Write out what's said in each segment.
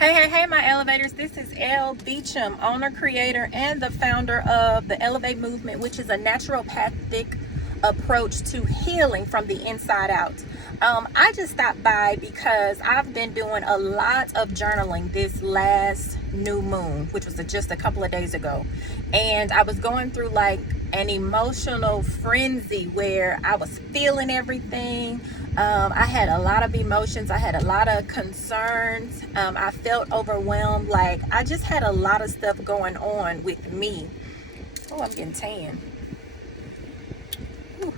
Hey, my elevators. This is Elle Beecham, owner, creator, and the founder of the Elevate Movement, which is a naturopathic approach to healing from the inside out. I just stopped by because I've been doing a lot of journaling this last new moon, which was just a couple of days ago. And I was going through like an emotional frenzy where I was feeling everything. I had a lot of emotions. I had a lot of concerns. I felt overwhelmed. Like I just had a lot of stuff going on with me. Oh, I'm getting tan. Whew.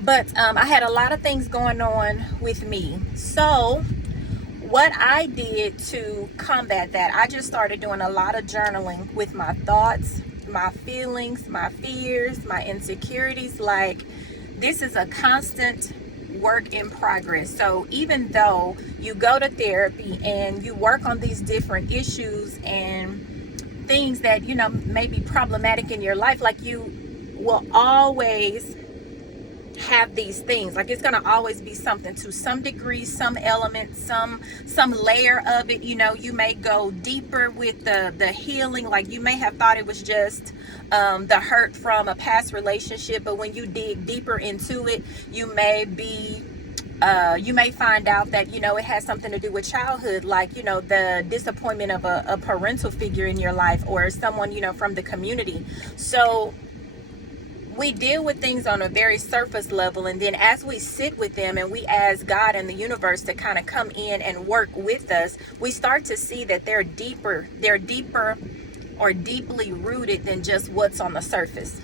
But I had a lot of things going on with me. So what I did to combat that, I just started doing a lot of journaling with my thoughts, my feelings, my fears, my insecurities. Like this is a constant work in progress. So even though you go to therapy and you work on these different issues and things that may be problematic in your life, like you will always have these things. Like it's gonna always be something to some degree, some element, some layer of it. You may go deeper with the healing. Like you may have thought it was just the hurt from a past relationship, but when you dig deeper into it, you may find out that it has something to do with childhood, like the disappointment of a parental figure in your life, or someone from the community. So we deal with things on a very surface level, and then as we sit with them and we ask God and the universe to kind of come in and work with us, we start to see that they're deeper or deeply rooted than just what's on the surface.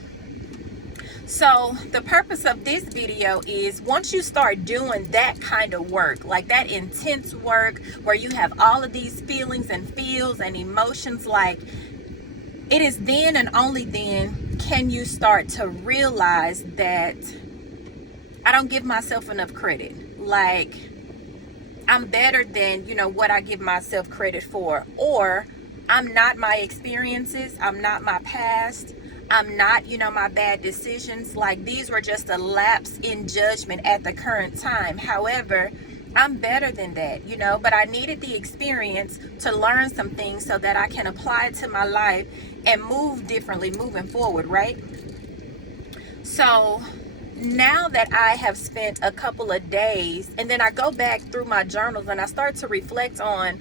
So the purpose of this video is, once you start doing that kind of work, like that intense work where you have all of these feelings and feels and emotions, like it is then and only then can you start to realize that I don't give myself enough credit. Like I'm better than, what I give myself credit for. Or I'm not my experiences. I'm not my past. I'm not, my bad decisions. Like these were just a lapse in judgment at the current time. However, I'm better than that, but I needed the experience to learn some things so that I can apply it to my life and move differently moving forward, right? So now that I have spent a couple of days, and then I go back through my journals and I start to reflect on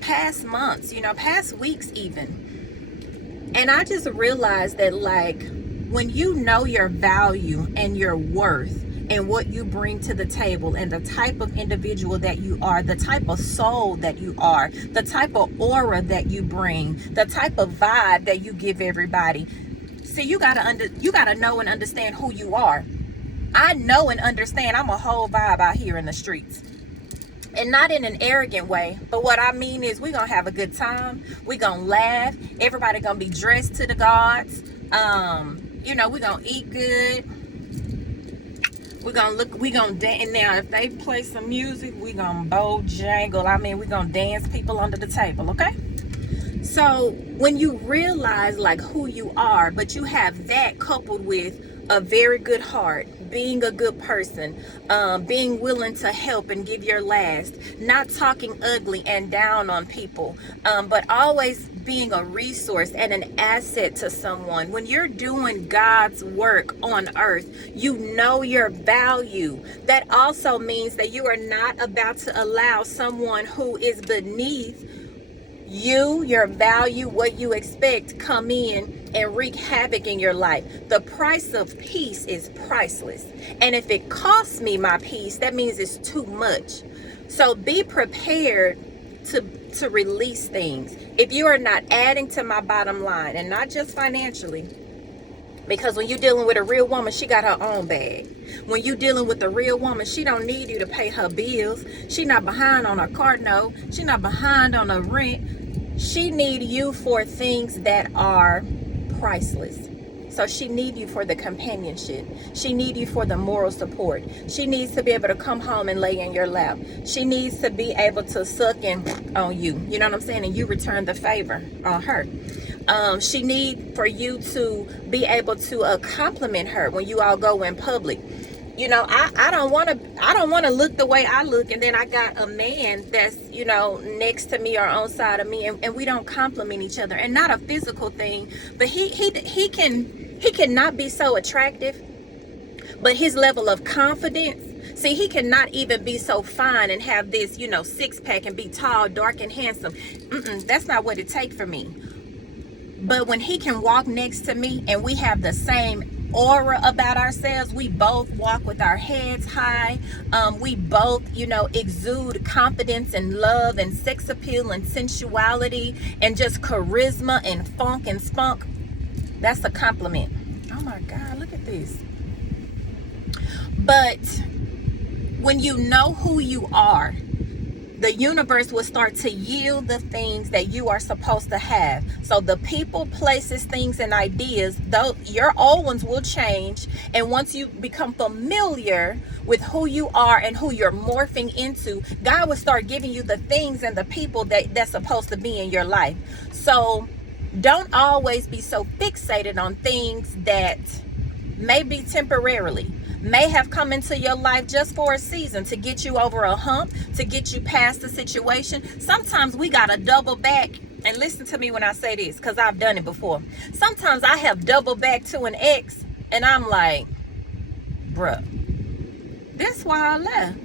past months, past weeks even. And I just realized that, like, when you know your value and your worth and what you bring to the table and the type of individual that you are, the type of soul that you are, the type of aura that you bring, the type of vibe that you give everybody. See, you gotta know and understand who you are. I know and understand I'm a whole vibe out here in the streets. And not in an arrogant way, but what I mean is we're gonna have a good time. We're gonna laugh. Everybody gonna be dressed to the gods. We're gonna eat good. We're gonna dance. Now if they play some music, we're gonna bojangle. We're gonna dance people under the table, okay? So when you realize like who you are, but you have that coupled with a very good heart, being a good person, being willing to help and give your last, not talking ugly and down on people, but always being a resource and an asset to someone. When you're doing God's work on earth, you know your value. That also means that you are not about to allow someone who is beneath you, your value, what you expect, come in and wreak havoc in your life. The price of peace is priceless. And if it costs me my peace, that means it's too much. So be prepared to release things. If you are not adding to my bottom line, and not just financially, because when you're dealing with a real woman, she got her own bag. When you're dealing with a real woman, she don't need you to pay her bills. She not behind on her car note. She not behind on her rent. She need you for things that are priceless. So she need you for the companionship. She need you for the moral support. She needs to be able to come home and lay in your lap. She needs to be able to suck in on you. You know what I'm saying? And you return the favor on her. She need for you to be able to compliment her when you all go in public. I don't want to look the way I look, and then I got a man that's, next to me or on side of me, and we don't compliment each other. And not a physical thing, but he cannot be so attractive, but his level of confidence, see, he cannot even be so fine and have this, six pack and be tall, dark, and handsome. That's not what it takes for me. But when he can walk next to me and we have the same aura about ourselves, we both walk with our heads high, we both, exude confidence and love and sex appeal and sensuality and just charisma and funk and spunk, that's a compliment. Oh my God, look at this. But when you know who you are, the universe will start to yield the things that you are supposed to have. So the people, places, things, and ideas, though your old ones will change. And once you become familiar with who you are and who you're morphing into, God will start giving you the things and the people that's supposed to be in your life. So don't always be so fixated on things that may be temporarily, may have come into your life just for a season to get you over a hump, to get you past the situation. Sometimes we gotta double back, and listen to me when I say this, because I've done it before. Sometimes I have doubled back to an ex, and I'm like, bruh, that's why I left.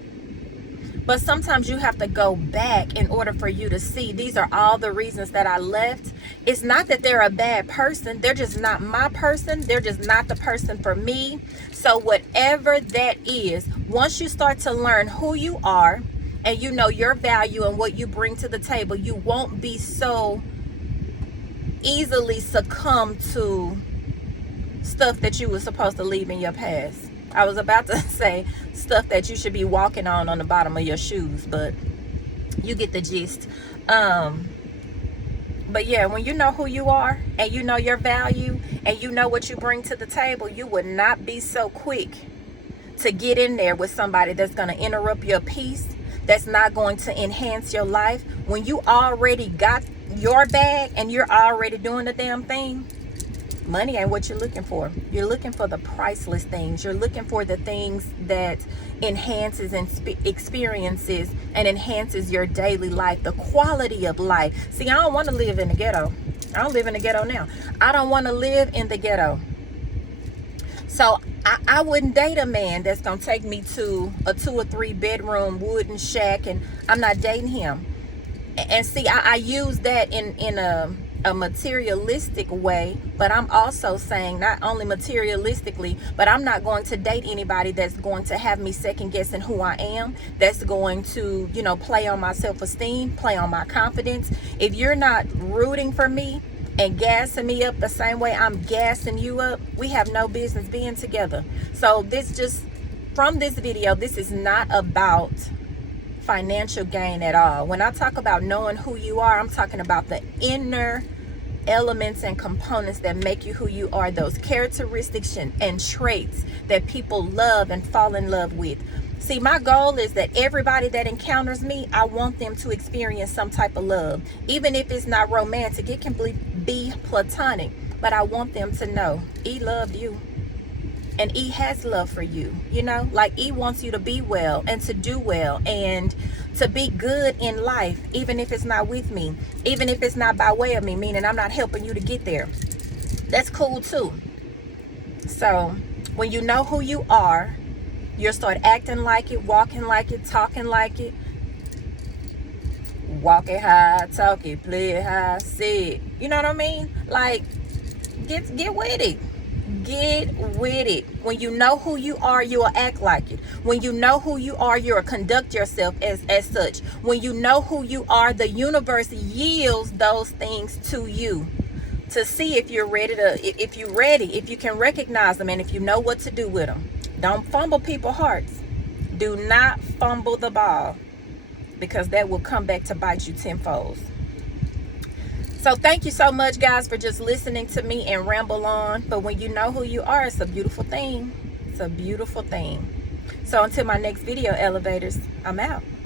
But sometimes you have to go back in order for you to see these are all the reasons that I left. It's not that they're a bad person. They're just not my person. They're just not the person for me. So whatever that is, once you start to learn who you are and you know your value and what you bring to the table, you won't be so easily succumb to stuff that you were supposed to leave in your past. I was about to say stuff that you should be walking on the bottom of your shoes, but you get the gist. But yeah, when you know who you are and you know your value and you know what you bring to the table, you would not be so quick to get in there with somebody that's going to interrupt your peace, that's not going to enhance your life. When you already got your bag and you're already doing the damn thing, money ain't what you're looking for. You're looking for the priceless things. You're looking for the things that enhances and experiences and enhances your daily life, the quality of life. See, I don't want to live in the ghetto. I don't live in the ghetto now. I don't want to live in the ghetto. So I wouldn't date a man that's going to take me to a 2 or 3 bedroom wooden shack, and I'm not dating him. And see, I use that in a materialistic way, but I'm also saying not only materialistically, but I'm not going to date anybody that's going to have me second guessing who I am, that's going to, play on my self-esteem, play on my confidence. If you're not rooting for me and gassing me up the same way I'm gassing you up, we have no business being together. So from this video, this is not about financial gain at all. When I talk about knowing who you are, I'm talking about the inner elements and components that make you who you are, those characteristics and traits that people love and fall in love with. See, my goal is that everybody that encounters me, I want them to experience some type of love. Even if it's not romantic, it can be platonic, but I want them to know he loved you. And he has love for you, like he wants you to be well and to do well and to be good in life, even if it's not with me, even if it's not by way of me, meaning I'm not helping you to get there. That's cool too. So when you know who you are, you'll start acting like it, walking like it, talking like it. Walk it high, talk it, play it high, say it. You know what I mean? Like, get with it. Get with it. When you know who you are, you'll act like it. When you know who you are, you'll conduct yourself as such. When you know who you are, the universe yields those things to you to see if you're ready, if you can recognize them, and if you know what to do with them. Don't fumble people's hearts. Do not fumble the ball, because that will come back to bite you tenfold. So thank you so much, guys, for just listening to me and ramble on. But when you know who you are, it's a beautiful thing. It's a beautiful thing. So until my next video, elevators, I'm out.